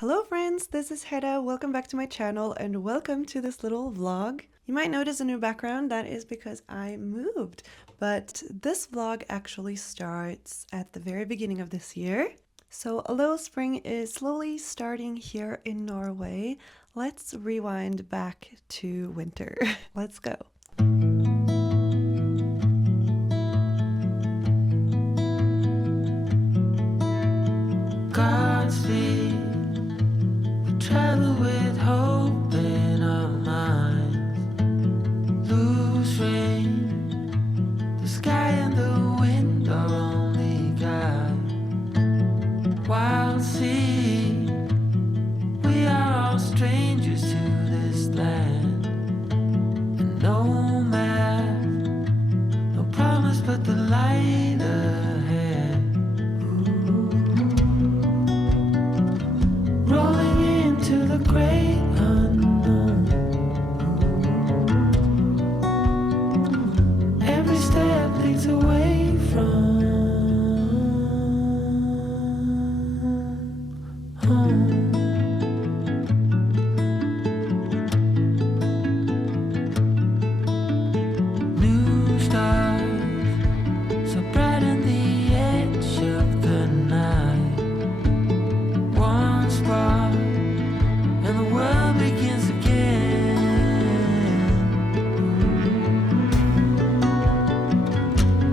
Hello friends, this is Hedda. Welcome back to my channel and welcome to this little vlog. You might notice a new background. That is because I moved, but this vlog actually starts at the very beginning of this year. So although spring is slowly starting here in Norway, let's rewind back to winter. Let's go. Godspeed. Travel with hope in our minds. Lose rain. The sky and the wind are only guide. Wild sea. We are all strangers to this land. And no map, no promise but the light ahead. Rolling into the great unknown. Every step leads away from home. New stars, so bright on the edge of the night. One spark and the world begins again.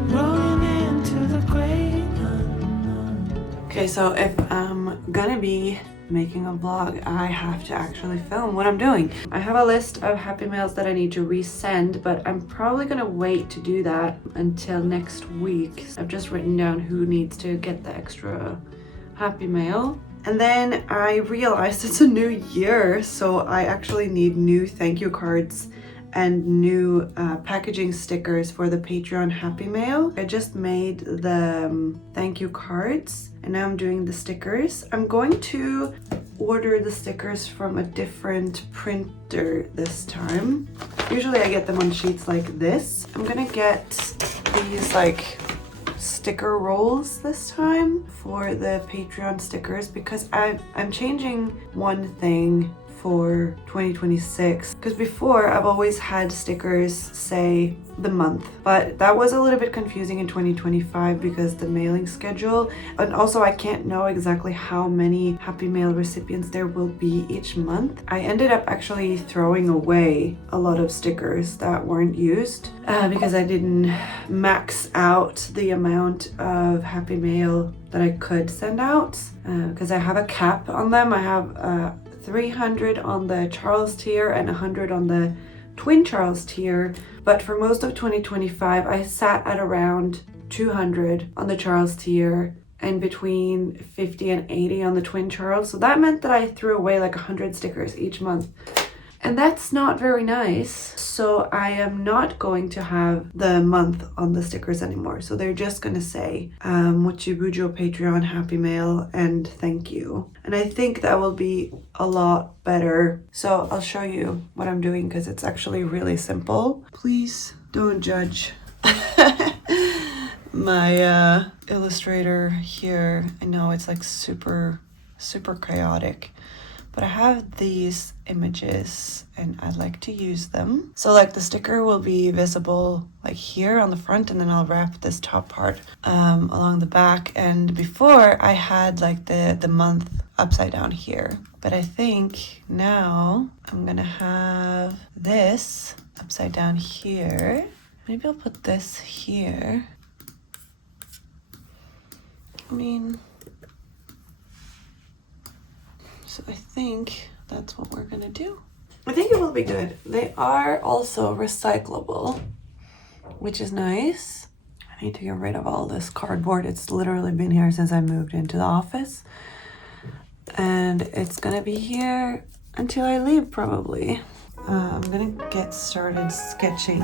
Rolling into the great unknown. Okay, so if I'm gonna be making a vlog, I have to actually film what I'm doing. I have a list of happy mails that I need to resend, but I'm probably gonna wait to do that until next week. I've just written down who needs to get the extra happy mail. And then I realized it's a new year, so I actually need new thank you cards and new packaging stickers for the Patreon Happy Mail. I just made the thank you cards and now I'm doing the stickers. I'm going to order the stickers from a different printer this time. Usually I get them on sheets like this. I'm gonna get these like sticker rolls this time for the Patreon stickers because I'm changing one thing for 2026 because before I've always had stickers say the month, but that was a little bit confusing in 2025 because the mailing schedule, and also I can't know exactly how many happy mail recipients there will be each month. I ended up actually throwing away a lot of stickers that weren't used because I didn't max out the amount of happy mail that I could send out because I have a cap on them. I have 300 on the Charles tier and 100 on the Twin Charles tier, but for most of 2025 I sat at around 200 on the Charles tier and between 50 and 80 on the Twin Charles, so that meant that I threw away like 100 stickers each month, and that's not very nice. So I am not going to have the month on the stickers anymore, so they're just gonna say mochibujo, Patreon, happy mail, and thank you, and I think that will be a lot better. So I'll show you what I'm doing because it's actually really simple. Please don't judge my illustrator here. I know it's like super chaotic, but I have these images and I like to use them. So like the sticker will be visible like here on the front, and then I'll wrap this top part along the back. And before I had like the month upside down here, but I think now I'm gonna have this upside down here. Maybe I'll put this here. So I think that's what we're gonna do. I think it will be good. They are also recyclable, which is nice. I need to get rid of all this cardboard. It's literally been here since I moved into the office. And it's gonna be here until I leave probably. I'm gonna get started sketching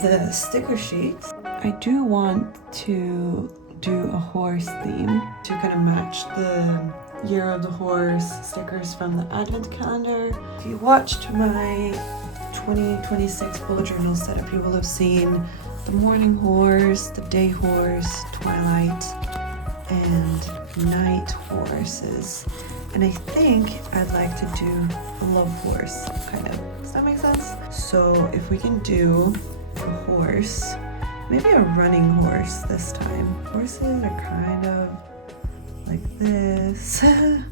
the sticker sheets. I do want to do a horse theme to kind of match the Year of the Horse stickers from the advent calendar. If you watched my 2026 bullet journal setup, you will have seen the morning horse, the day horse, twilight, and night horses. And I think I'd like to do a love horse, kind of. Does that make sense? So if we can do a horse, maybe a running horse this time. Horses are kind of like this. And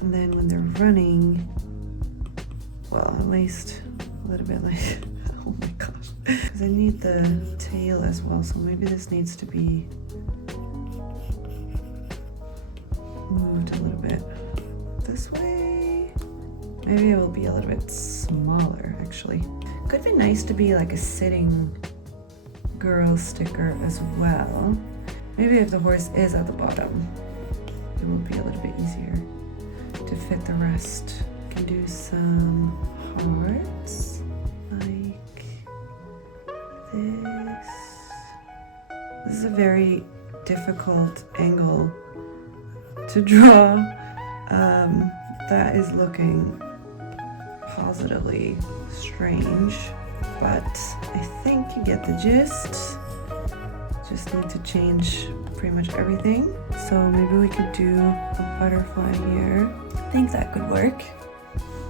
then when they're running, well, at least a little bit like, oh my gosh. Because I need the tail as well, so maybe this needs to be moved a little bit this way. Maybe it will be a little bit smaller, actually. Could be nice to be like a sitting girl sticker as well. Maybe if the horse is at the bottom, it will be a little bit easier to fit the rest. Can do some hearts like this. This is a very difficult angle to draw. That is looking positively strange, but I think you get the gist. Just need to change pretty much everything. So maybe we could do a butterfly here. I think that could work.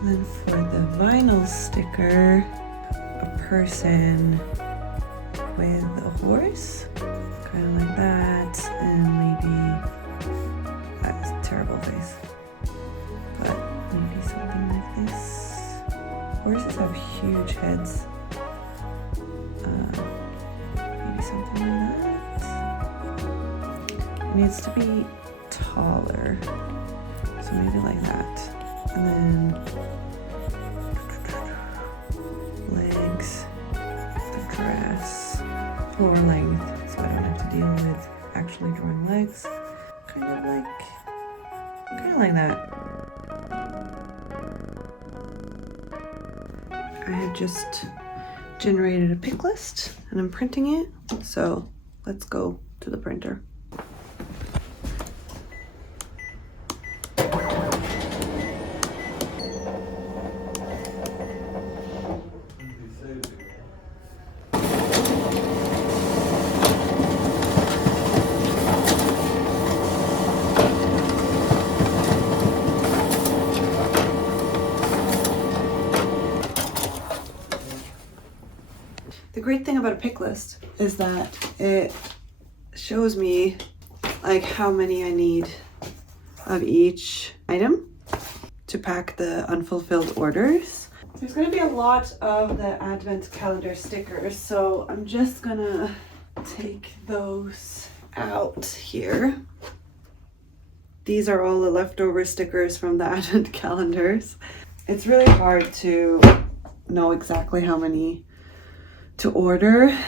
And then for the vinyl sticker, a person with a horse, kind of like that, and maybe that's a terrible face, but maybe something like this. Horses have huge heads. Maybe something like that. It needs to be taller, so maybe like that. And then legs, the dress, floor length, so I don't have to deal with actually drawing legs. Kind of like that. I have just generated a pick list and I'm printing it, so let's go to the printer. The great thing about a pick list is that it shows me like how many I need of each item to pack the unfulfilled orders. There's going to be a lot of the advent calendar stickers, so I'm just gonna take those out here. These are all the leftover stickers from the advent calendars. It's really hard to know exactly how many to order.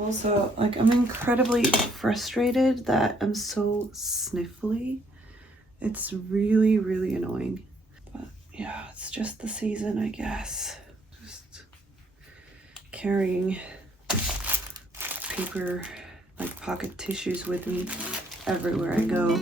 Also, like, I'm incredibly frustrated that I'm so sniffly. It's really, really annoying. But yeah, it's just the season, I guess. Just carrying paper, like pocket tissues with me everywhere I go.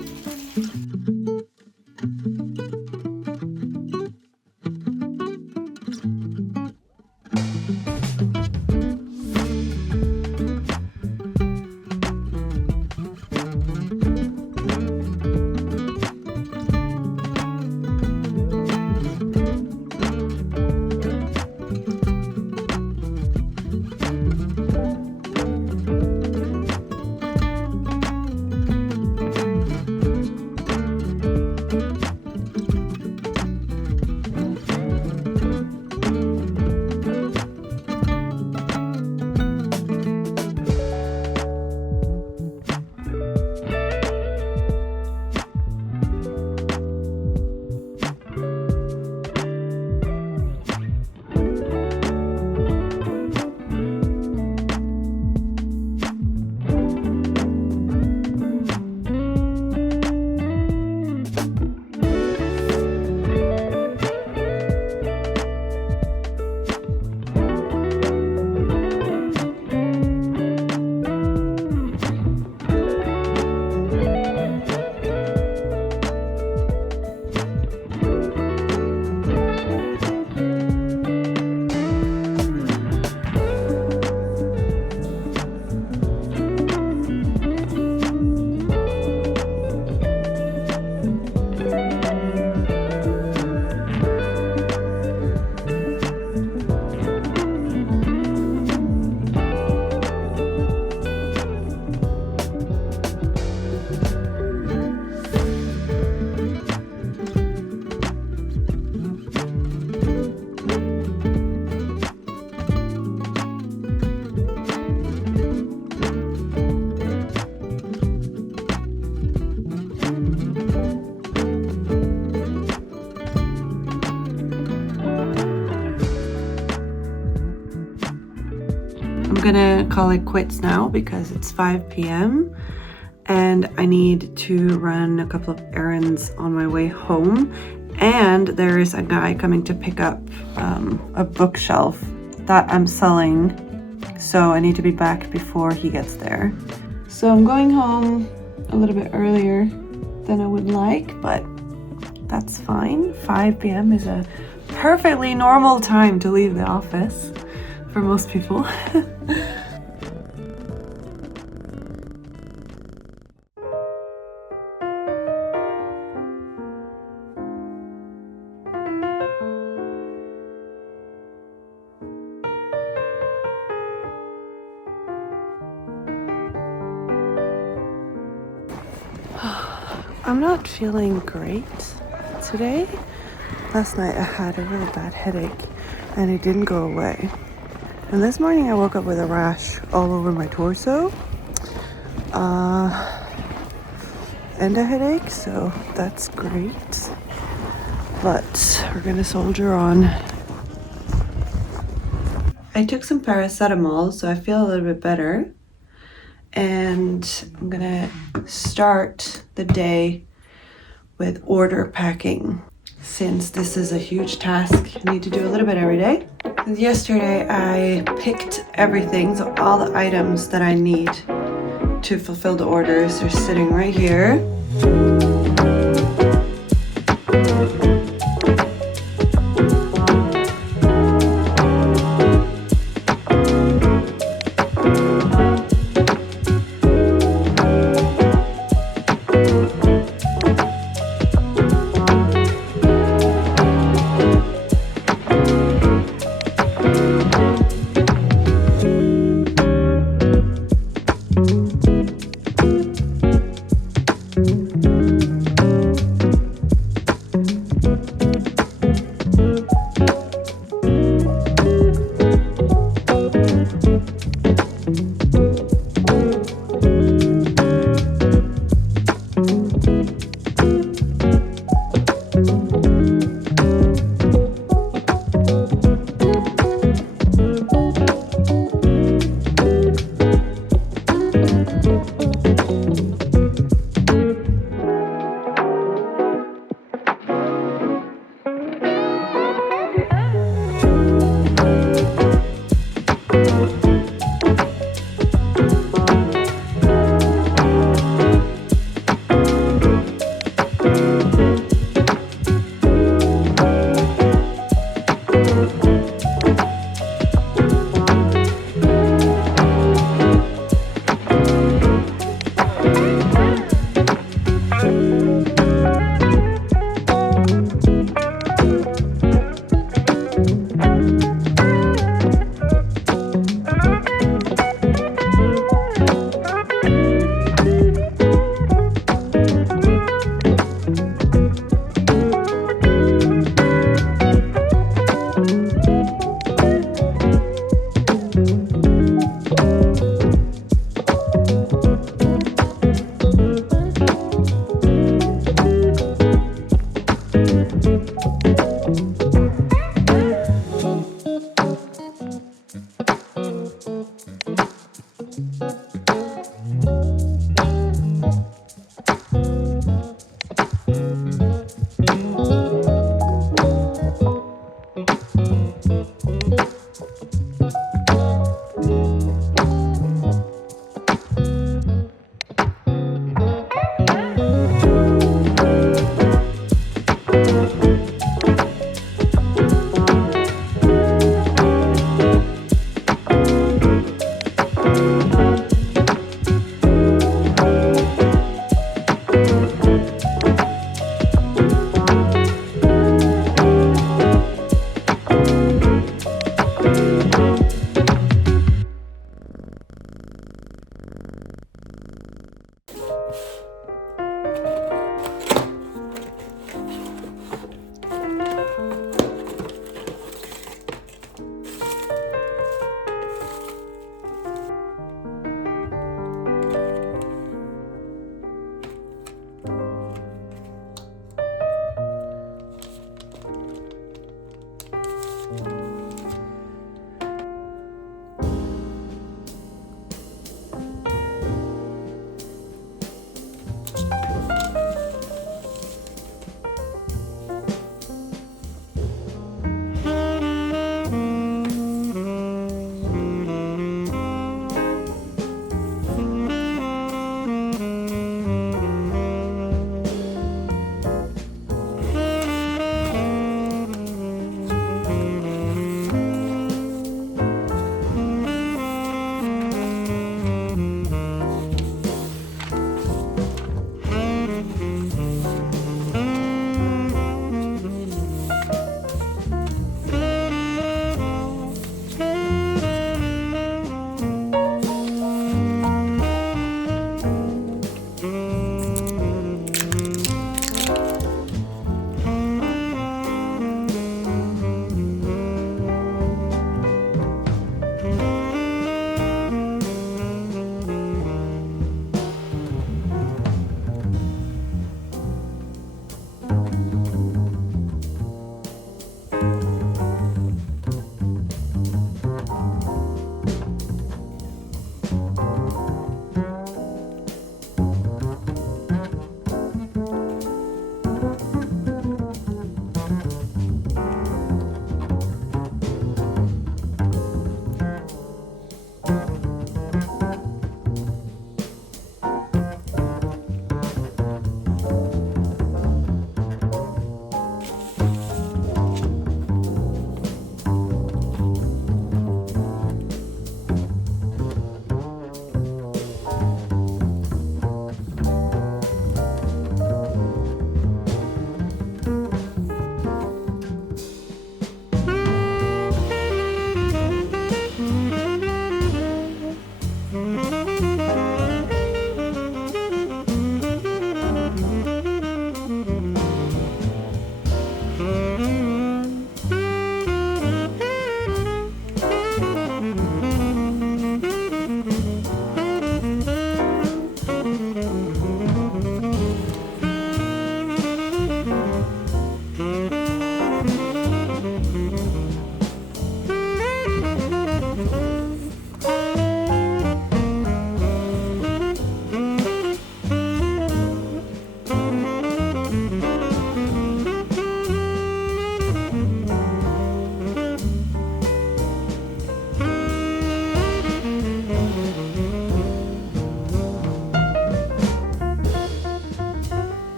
gonna call it quits now because it's 5 p.m. and I need to run a couple of errands on my way home. And there is a guy coming to pick up a bookshelf that I'm selling. So I need to be back before he gets there. So I'm going home a little bit earlier than I would like, but that's fine. 5 p.m. is a perfectly normal time to leave the office for most people. I'm not feeling great today. Last night I had a really bad headache and it didn't go away. And this morning I woke up with a rash all over my torso and a headache, so that's great. But we're gonna soldier on. I took some paracetamol, so I feel a little bit better. And I'm gonna start the day with order packing. Since this is a huge task, I need to do a little bit every day. And yesterday I picked everything, so all the items that I need to fulfill the orders are sitting right here.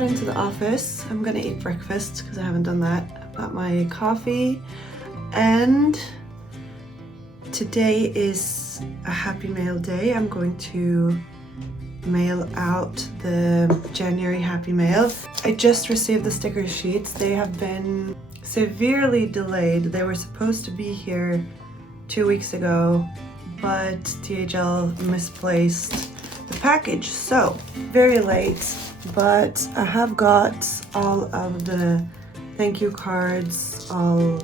got into the office. I'm gonna eat breakfast because I haven't done that. I've got my coffee, and today is a happy mail day. I'm going to mail out the January happy mail. I just received the sticker sheets. They have been severely delayed. They were supposed to be here 2 weeks ago, but DHL misplaced the package, so very late. But I have got all of the thank you cards all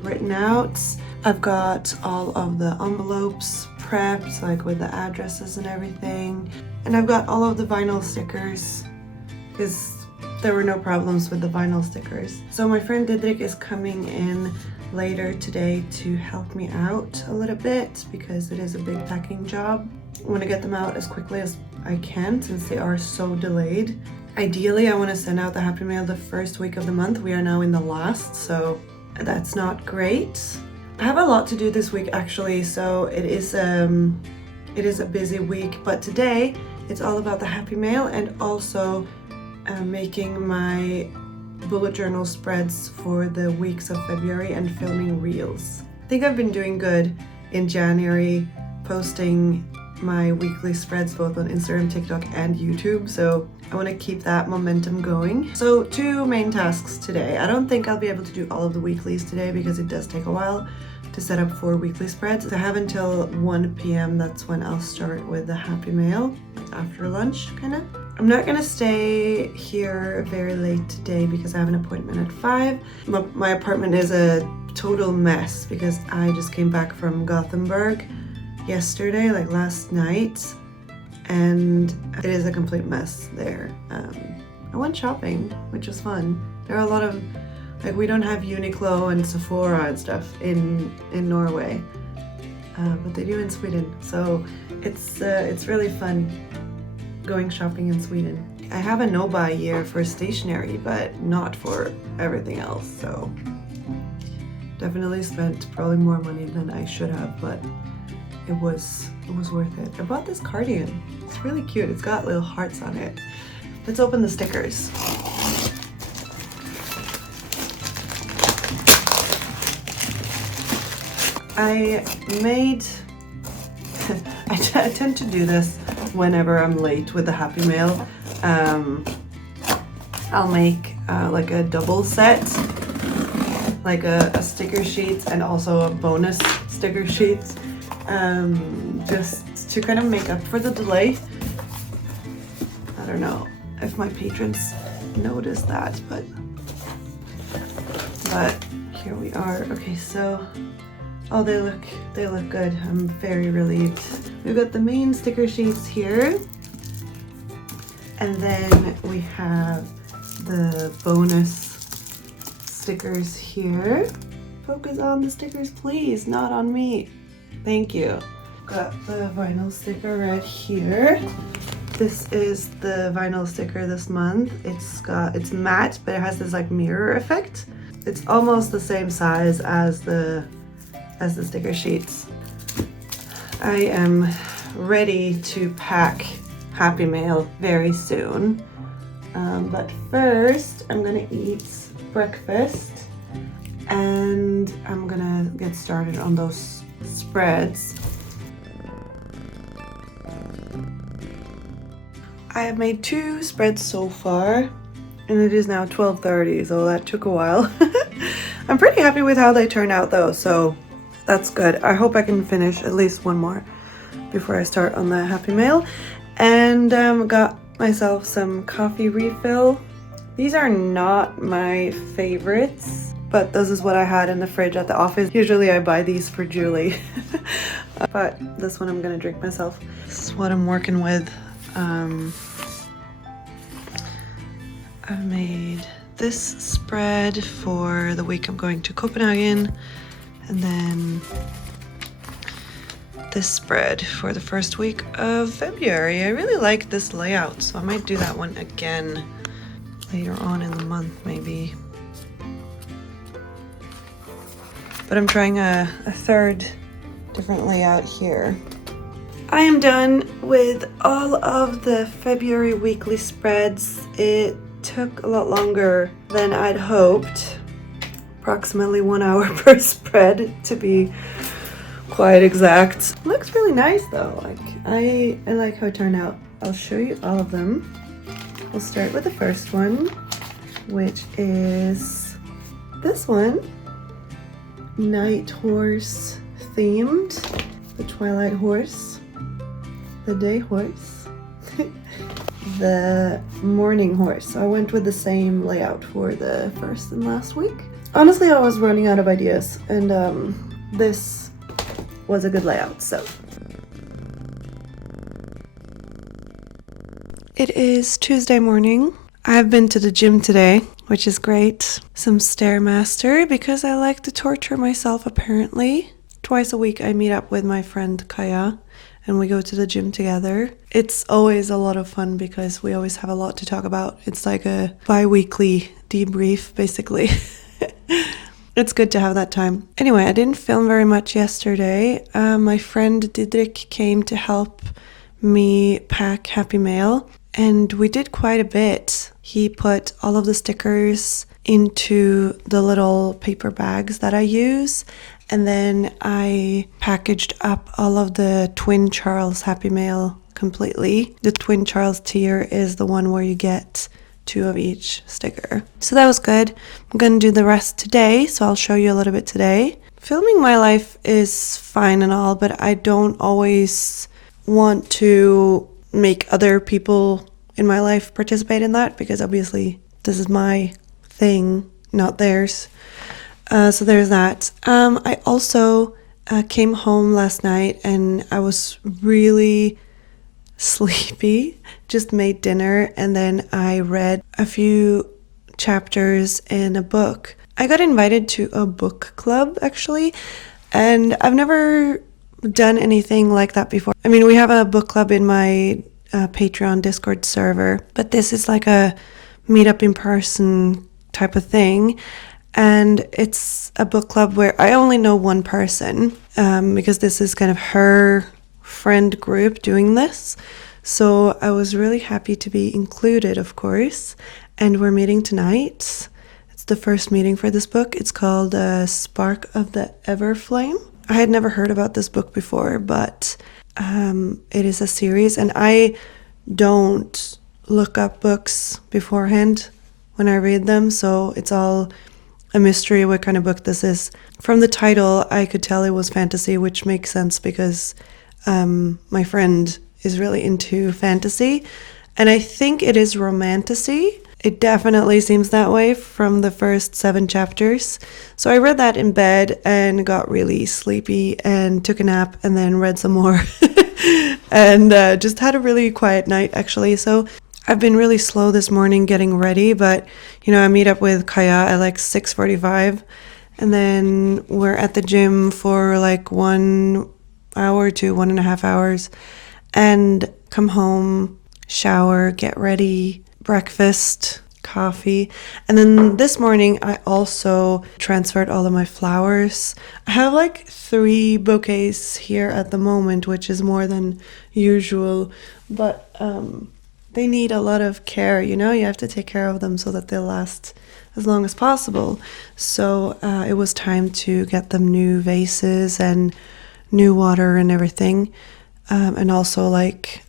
written out. I've got all of the envelopes prepped, like with the addresses and everything, and I've got all of the vinyl stickers because there were no problems with the vinyl stickers. So my friend Didrik is coming in later today to help me out a little bit because it is a big packing job. I want to get them out as quickly as I can since they are so delayed. Ideally, I want to send out the happy mail the first week of the month. We are now in the last, so that's not great. I have a lot to do this week actually, so it is a busy week, but today it's all about the happy mail and also making my bullet journal spreads for the weeks of February and filming reels. I think I've been doing good in January, posting my weekly spreads both on Instagram, TikTok, and YouTube, so I want to keep that momentum going. So 2 main tasks today. I don't think I'll be able to do all of the weeklies today because it does take a while to set up 4 weekly spreads. I have until 1 p.m. That's when I'll start with the happy mail, after lunch kinda. I'm not gonna stay here very late today because I have an appointment at 5. My apartment is a total mess because I just came back from Gothenburg yesterday, like last night, and it is a complete mess there. I went shopping, which was fun. There are a lot of, like, we don't have Uniqlo and Sephora and stuff in Norway, but they do in Sweden. So it's really fun going shopping in Sweden. I have a no-buy year for stationery, but not for everything else. So definitely spent probably more money than I should have, but it was worth it. I bought this cardigan. It's really cute. It's got little hearts on it. Let's open the stickers. I tend to do this whenever I'm late with the happy mail. I'll make like a double set, like a sticker sheet and also a bonus sticker sheet, just to kind of make up for the delay. I don't know if my patrons notice that, but here we are. Okay, so oh, they look good. I'm very relieved. We've got the main sticker sheets here, and then we have the bonus stickers here. Focus on the stickers, please, not on me. Thank you. Got the vinyl sticker right here. This is the vinyl sticker this month. It's matte, but it has this like mirror effect. It's almost the same size as the sticker sheets. I am ready to pack happy mail very soon. But first I'm gonna eat breakfast and I'm gonna get started on those spreads. I have made 2 spreads so far and it is now 12:30, so that took a while. I'm pretty happy with how they turned out though, so that's good. I hope I can finish at least 1 more before I start on the happy mail. And got myself some coffee refill. These are not my favorites, but this is what I had in the fridge at the office. Usually I buy these for Julie, but this one I'm gonna drink myself. This is what I'm working with. I've made this spread for the week I'm going to Copenhagen, and then this spread for the first week of February. I really like this layout, so I might do that one again later on in the month maybe. But I'm trying a third different layout here. I am done with all of the February weekly spreads. It took a lot longer than I'd hoped. Approximately 1 hour per spread, to be quite exact. Looks really nice though. I like how it turned out. I'll show you all of them. We'll start with the first one, which is this one. Night horse themed. The twilight horse. The day horse. The morning horse. I went with the same layout for the first and last week. Honestly, I was running out of ideas, and this was a good layout, so. It is Tuesday morning. I've been to the gym today, which is great. Some Stairmaster, because I like to torture myself apparently. Twice a week I meet up with my friend Kaya, and we go to the gym together. It's always a lot of fun because we always have a lot to talk about. It's like a bi-weekly debrief, basically. It's good to have that time. Anyway, I didn't film very much yesterday. My friend Didrik came to help me pack Happy Mail, and we did quite a bit. He put all of the stickers into the little paper bags that I use, and then I packaged up all of the Twin Charles Happy Mail completely. The Twin Charles tier is the one where you get 2 of each sticker. So that was good. I'm gonna do the rest today, so I'll show you a little bit today. Filming my life is fine and all, but I don't always want to make other people in my life participate in that, because obviously this is my thing, not theirs. So there's that. I also came home last night and I was really sleepy, just made dinner, and then I read a few chapters in a book. I got invited to a book club actually, and I've never done anything like that before. I mean, we have a book club in my Patreon Discord server, but this is like a meet up in person type of thing, and it's a book club where I only know one person, because this is kind of her friend group doing this. So I was really happy to be included, of course, and we're meeting tonight. It's the first meeting for this book. It's called Spark of the Everflame. I had never heard about this book before, but it is a series, and I don't look up books beforehand when I read them, so it's all a mystery what kind of book this is. From the title, I could tell it was fantasy, which makes sense because my friend is really into fantasy, and I think it is romantasy. It definitely seems that way from the first 7 chapters. So I read that in bed and got really sleepy and took a nap and then read some more and just had a really quiet night actually. So I've been really slow this morning getting ready, but you know, I meet up with Kaya at like 6:45, and then we're at the gym for like 1 hour to 1.5 hours, and come home, shower, get ready, breakfast, coffee. And then this morning I also transferred all of my flowers. I have like 3 bouquets here at the moment, which is more than usual, but they need a lot of care, you know. You have to take care of them so that they'll last as long as possible. So it was time to get them new vases and new water and everything, and also like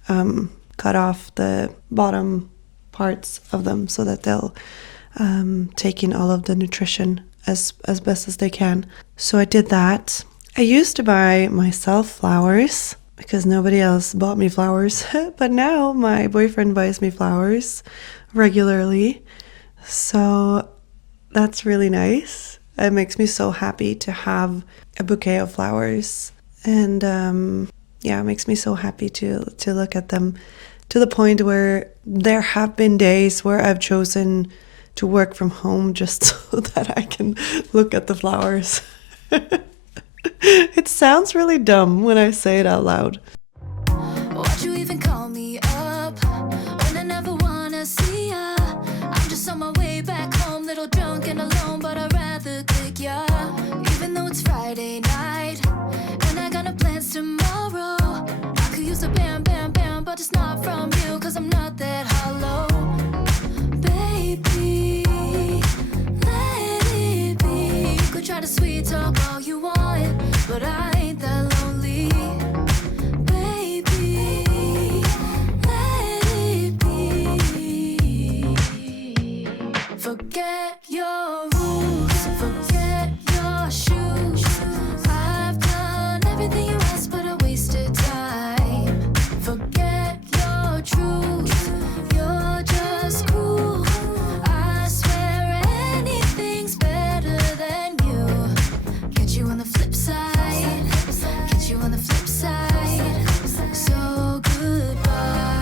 cut off the bottom parts of them so that they'll take in all of the nutrition as best as they can. So I did that. I used to buy myself flowers because nobody else bought me flowers, but now my boyfriend buys me flowers regularly, so that's really nice. It makes me so happy to have a bouquet of flowers, and yeah, it makes me so happy to look at them, to the point where there have been days where I've chosen to work from home just so that I can look at the flowers. It sounds really dumb when I say it out loud. Why'd you even call me up when I never wanna see ya? I'm just on my way back home, little drunk and alone, but I'd rather kick ya. Even though it's Friday night and I got no plans tomorrow, I could use talk all you want, but I ain't that lonely. Baby, let it be. Forget your rules, forget your shoes. I've done everything you asked, but I wasted time. Forget your truth, you're just cruel. I swear anything's better than you. Get you on the flip side, get you on the flip side. So goodbye.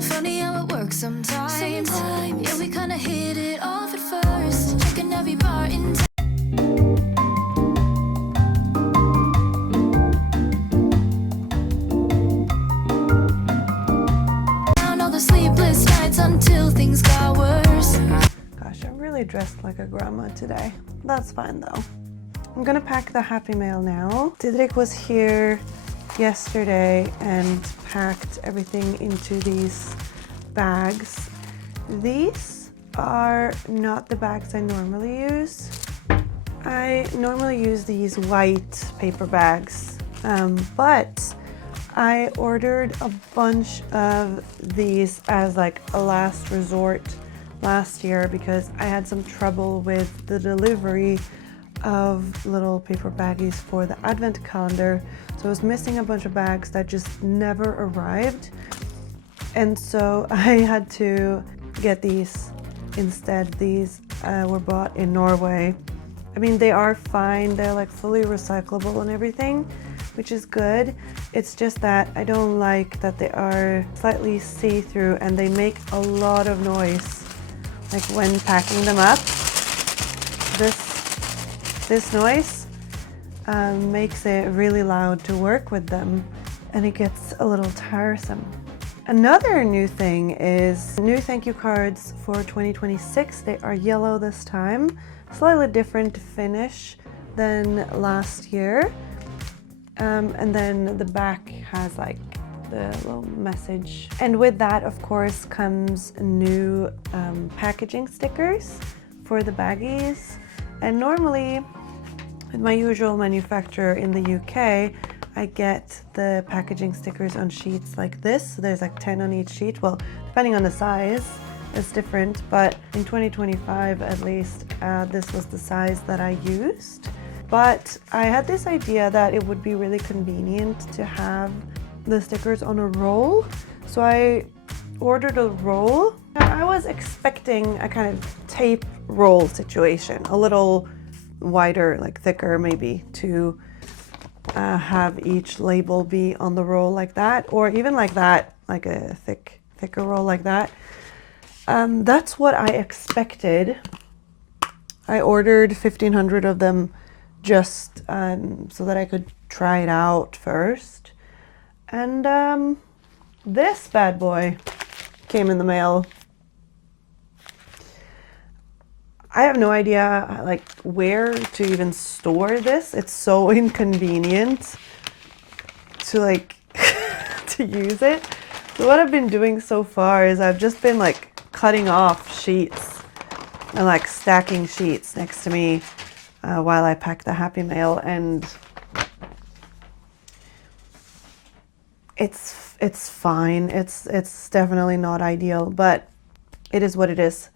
Funny how it works sometimes. Yeah, we kinda hit it off at first, checking every part in time. All the sleepless nights until things got worse. Gosh, I'm really dressed like a grandma today. That's fine though. I'm gonna pack the Happy Mail now. Didrik was here yesterday and packed everything into these bags. These are not the bags I normally use. I normally use these white paper bags, but I ordered a bunch of these as like a last resort last year because I had some trouble with the delivery of little paper baggies for the advent calendar. So I was missing a bunch of bags that just never arrived. And so I had to get these instead. These were bought in Norway. I mean, they are fine. They're like fully recyclable and everything, which is good. It's just that I don't like that they are slightly see-through and they make a lot of noise. Like when packing them up, this noise makes it really loud to work with them, and it gets a little tiresome. Another new thing is new thank you cards for 2026. They are yellow this time, slightly different finish than last year. And then the back has like the little message. And with that, of course, comes new packaging stickers for the baggies. And normally, with my usual manufacturer in the UK, I get the packaging stickers on sheets like this. So there's like 10 on each sheet. Well, depending on the size, it's different. But in 2025, at least, this was the size that I used. But I had this idea that it would be really convenient to have the stickers on a roll. So I ordered a roll. I was expecting a kind of tape roll situation, a little wider, like thicker maybe, to have each label be on the roll like that, or even like that, like a thicker roll like that. That's what I expected. I ordered 1,500 of them just so that I could try it out first. And this bad boy came in the mail. I have no idea like where to even store this. It's so inconvenient to like to use it. So what I've been doing so far is I've just been like cutting off sheets and like stacking sheets next to me while I pack the Happy Mail, and it's fine. It's definitely not ideal, but it is what it is.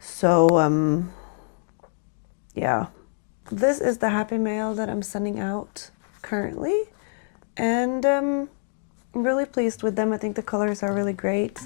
So yeah, this is the Happy Mail that I'm sending out currently, and I'm really pleased with them. I think the colors are really great.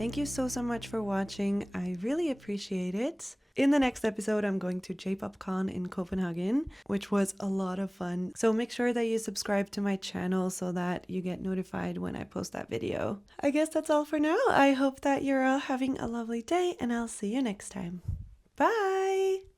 Thank you so much for watching. I really appreciate it. In the next episode, I'm going to J-PopCon in Copenhagen, which was a lot of fun. So make sure that you subscribe to my channel so that you get notified when I post that video. I guess that's all for now. I hope that you're all having a lovely day, and I'll see you next time. Bye!